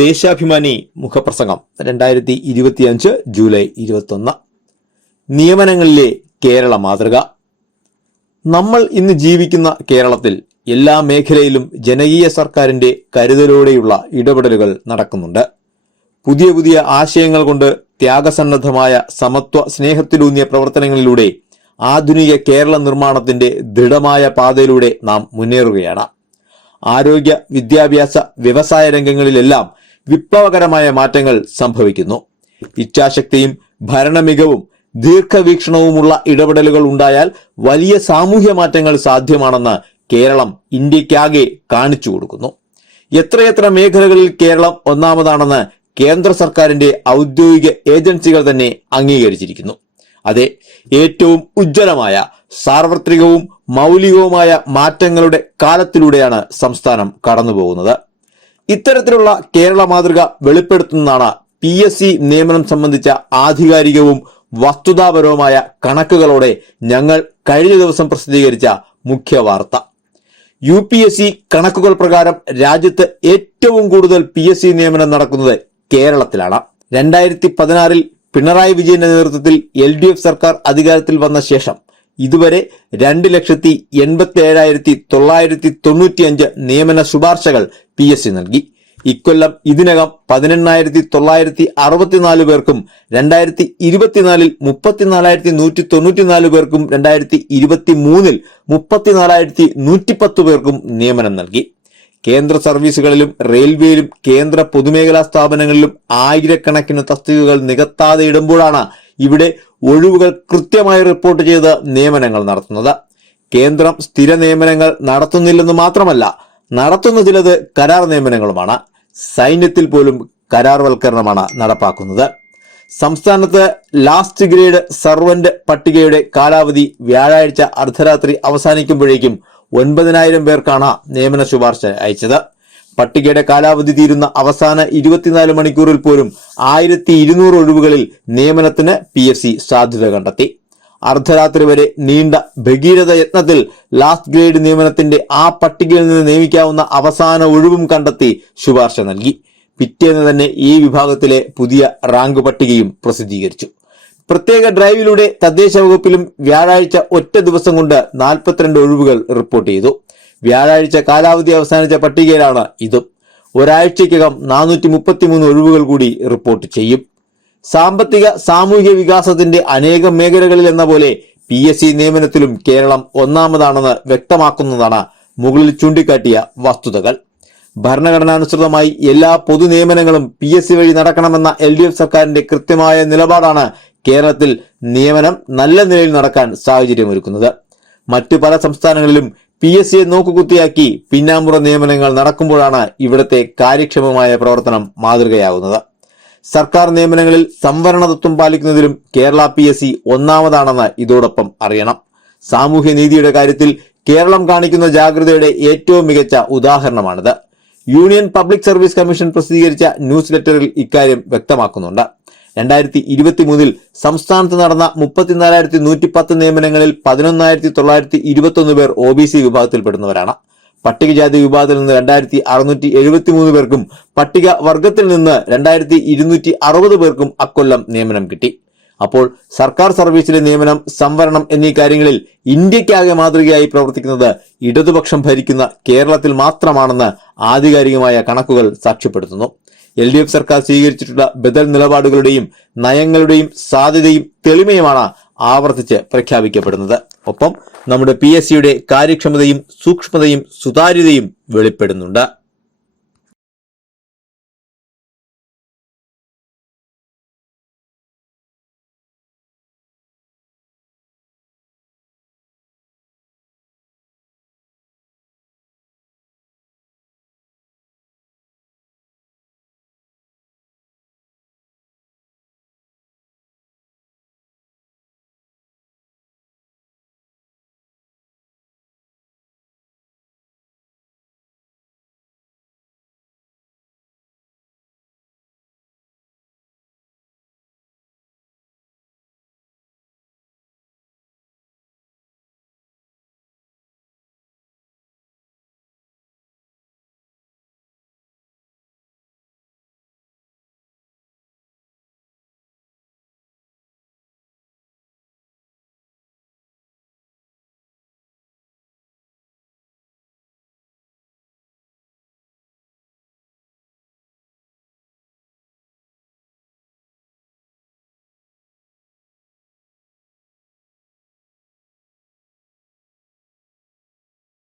ദേശാഭിമാനി മുഖപ്രസംഗം 2025 ജൂലൈ 21. നിയമനങ്ങളിലെ കേരള മാതൃക. നമ്മൾ ഇന്ന് ജീവിക്കുന്ന കേരളത്തിൽ എല്ലാ മേഖലയിലും ജനകീയ സർക്കാരിന്റെ കരുതലോടെയുള്ള ഇടപെടലുകൾ നടക്കുന്നുണ്ട്. പുതിയ പുതിയ ആശയങ്ങൾ കൊണ്ട് ത്യാഗസന്നദ്ധമായ സമത്വ സ്നേഹത്തിലൂന്നിയ പ്രവർത്തനങ്ങളിലൂടെ ആധുനിക കേരള നിർമ്മാണത്തിന്റെ ദൃഢമായ പാതയിലൂടെ നാം മുന്നേറുകയാണ്. ആരോഗ്യ, വിദ്യാഭ്യാസ, വ്യവസായ രംഗങ്ങളിലെല്ലാം വിപ്ലവകരമായ മാറ്റങ്ങൾ സംഭവിക്കുന്നു. ഇച്ഛാശക്തിയും ഭരണമികവും ദീർഘവീക്ഷണവുമുള്ള ഇടപെടലുകൾ ഉണ്ടായാൽ വലിയ സാമൂഹ്യ മാറ്റങ്ങൾ സാധ്യമാണെന്ന് കേരളം ഇന്ത്യക്കാകെ കാണിച്ചു കൊടുക്കുന്നു. എത്രയെത്ര മേഖലകളിൽ കേരളം ഒന്നാമതാണെന്ന് കേന്ദ്ര സർക്കാരിന്റെ ഔദ്യോഗിക ഏജൻസികൾ തന്നെ അംഗീകരിച്ചിരിക്കുന്നു. അതെ, ഏറ്റവും ഉജ്ജ്വലമായ, സാർവത്രികവും മൗലികവുമായ മാറ്റങ്ങളുടെ കാലത്തിലൂടെയാണ് സംസ്ഥാനം കടന്നുപോകുന്നത്. ഇത്തരത്തിലുള്ള കേരള മാതൃക വെളിപ്പെടുത്തുന്നതാണ് PSC നിയമനം സംബന്ധിച്ച ആധികാരികവും വസ്തുതാപരവുമായ കണക്കുകളോടെ ഞങ്ങൾ കഴിഞ്ഞ ദിവസം പ്രസിദ്ധീകരിച്ച മുഖ്യ വാർത്ത. UPSC കണക്കുകൾ പ്രകാരം രാജ്യത്ത് ഏറ്റവും കൂടുതൽ PSC നിയമനം നടക്കുന്നത് കേരളത്തിലാണ്. 2016 പിണറായി വിജയന്റെ നേതൃത്വത്തിൽ LDF സർക്കാർ അധികാരത്തിൽ വന്ന ശേഷം ഇതുവരെ 2,87,995 നിയമന ശുപാർശകൾ PSC നൽകി. ഇക്കൊല്ലം ഇതിനകം 18,964 പേർക്കും 2024 34,194 പേർക്കും 2023 34,110 പേർക്കും നിയമനം നൽകി. കേന്ദ്ര സർവീസുകളിലും റെയിൽവേയിലും കേന്ദ്ര പൊതുമേഖലാ സ്ഥാപനങ്ങളിലും ആയിരക്കണക്കിന് തസ്തികകൾ നികത്താതെ ഇടുമ്പോഴാണ് ഇവിടെ ഒഴിവുകൾ കൃത്യമായി റിപ്പോർട്ട് ചെയ്ത് നിയമനങ്ങൾ നടത്തുന്നത്. കേന്ദ്രം സ്ഥിര നിയമനങ്ങൾ നടത്തുന്നില്ലെന്ന് മാത്രമല്ല, നടത്തുന്ന ചിലത് കരാർ നിയമനങ്ങളുമാണ്. സൈന്യത്തിൽ പോലും കരാർവൽക്കരണമാണ് നടപ്പാക്കുന്നത്. സംസ്ഥാനത്ത് ലാസ്റ്റ് ഗ്രേഡ് സർവന്റ് പട്ടികയുടെ കാലാവധി വ്യാഴാഴ്ച അർദ്ധരാത്രി അവസാനിക്കുമ്പോഴേക്കും 9,000 പേർക്കാണ് നിയമന ശുപാർശ അയച്ചത്. പട്ടികയുടെ കാലാവധി തീരുന്ന അവസാന 24 മണിക്കൂറിൽ പോലും 1,200 ഒഴിവുകളിൽ നിയമനത്തിന് PSC സാധ്യത കണ്ടെത്തി. അർദ്ധരാത്രി വരെ നീണ്ട ഭഗീരഥ യത്നത്തിൽ ലാസ്റ്റ് ഗ്രേഡ് നിയമനത്തിന്റെ ആ പട്ടികയിൽ നിന്ന് നിയമിക്കാവുന്ന അവസാന ഒഴിവും കണ്ടെത്തി ശുപാർശ നൽകി. പിറ്റേന്ന് തന്നെ ഈ വിഭാഗത്തിലെ പുതിയ റാങ്ക് പട്ടികയും പ്രസിദ്ധീകരിച്ചു. പ്രത്യേക ഡ്രൈവിലൂടെ തദ്ദേശ വകുപ്പിലും വ്യാഴാഴ്ച ഒറ്റ ദിവസം കൊണ്ട് 42 ഒഴിവുകൾ റിപ്പോർട്ട് ചെയ്തു. വ്യാഴാഴ്ച കാലാവധി അവസാനിച്ച പട്ടികയിലാണ് ഇതും. ഒരാഴ്ചയ്ക്കകം 433 ഒഴിവുകൾ കൂടി റിപ്പോർട്ട് ചെയ്യും. സാമ്പത്തിക സാമൂഹിക വികാസത്തിന്റെ അനേകം മേഖലകളിൽ എന്ന പോലെ PSC നിയമനത്തിലും കേരളം ഒന്നാമതാണെന്ന് വ്യക്തമാക്കുന്നതാണ് മുകളിൽ ചൂണ്ടിക്കാട്ടിയ വസ്തുതകൾ. ഭരണഘടനാനുസൃതമായി എല്ലാ പൊതു നിയമനങ്ങളും PSC വഴി നടക്കണമെന്ന LDF സർക്കാരിന്റെ കൃത്യമായ നിലപാടാണ് കേരളത്തിൽ നിയമനം നല്ല നിലയിൽ നടക്കാൻ സാഹചര്യമൊരുക്കുന്നത്. മറ്റു പല സംസ്ഥാനങ്ങളിലും PSCയെ നോക്കുകുത്തിയാക്കി പിന്നാമ്പുറ നിയമനങ്ങൾ നടക്കുമ്പോഴാണ് ഇവിടുത്തെ കാര്യക്ഷമമായ പ്രവർത്തനം മാതൃകയാകുന്നത്. സർക്കാർ നിയമനങ്ങളിൽ സംവരണ തത്വം പാലിക്കുന്നതിലും കേരള PSC ഒന്നാമതാണെന്ന് ഇതോടൊപ്പം അറിയണം. സാമൂഹ്യ നീതിയുടെ കാര്യത്തിൽ കേരളം കാണിക്കുന്ന ജാഗ്രതയുടെ ഏറ്റവും മികച്ച ഉദാഹരണമാണിത്. യൂണിയൻ പബ്ലിക് സർവീസ് കമ്മീഷൻ പ്രസിദ്ധീകരിച്ച ന്യൂസ് ലെറ്ററിൽ ഇക്കാര്യം വ്യക്തമാക്കുന്നുണ്ട്. 2023 സംസ്ഥാനത്ത് നടന്ന 34,110 നിയമനങ്ങളിൽ 11,921 പേർ OBC വിഭാഗത്തിൽപ്പെടുന്നവരാണ്. പട്ടികജാതി വിഭാഗത്തിൽ നിന്ന് 2,673 പേർക്കും പട്ടിക വർഗത്തിൽ നിന്ന് 2,260 പേർക്കും അക്കൊല്ലം നിയമനം കിട്ടി. അപ്പോൾ സർക്കാർ സർവീസിലെ നിയമനം, സംവരണം എന്നീ കാര്യങ്ങളിൽ ഇന്ത്യക്കാകെ മാതൃകയായി പ്രവർത്തിക്കുന്നത് ഇടതുപക്ഷം ഭരിക്കുന്ന കേരളത്തിൽ മാത്രമാണെന്ന് ആധികാരികമായ കണക്കുകൾ സാക്ഷ്യപ്പെടുത്തുന്നു. LDF സർക്കാർ സ്വീകരിച്ചിട്ടുള്ള ബദൽ നിലപാടുകളുടെയും നയങ്ങളുടെയും സാധ്യതയും തെളിമയുമാണ് ആവർത്തിച്ച് പ്രഖ്യാപിക്കപ്പെടുന്നത്. ഒപ്പം നമ്മുടെ PSCയുടെ കാര്യക്ഷമതയും സൂക്ഷ്മതയും സുതാര്യതയും വെളിപ്പെടുന്നുണ്ട്.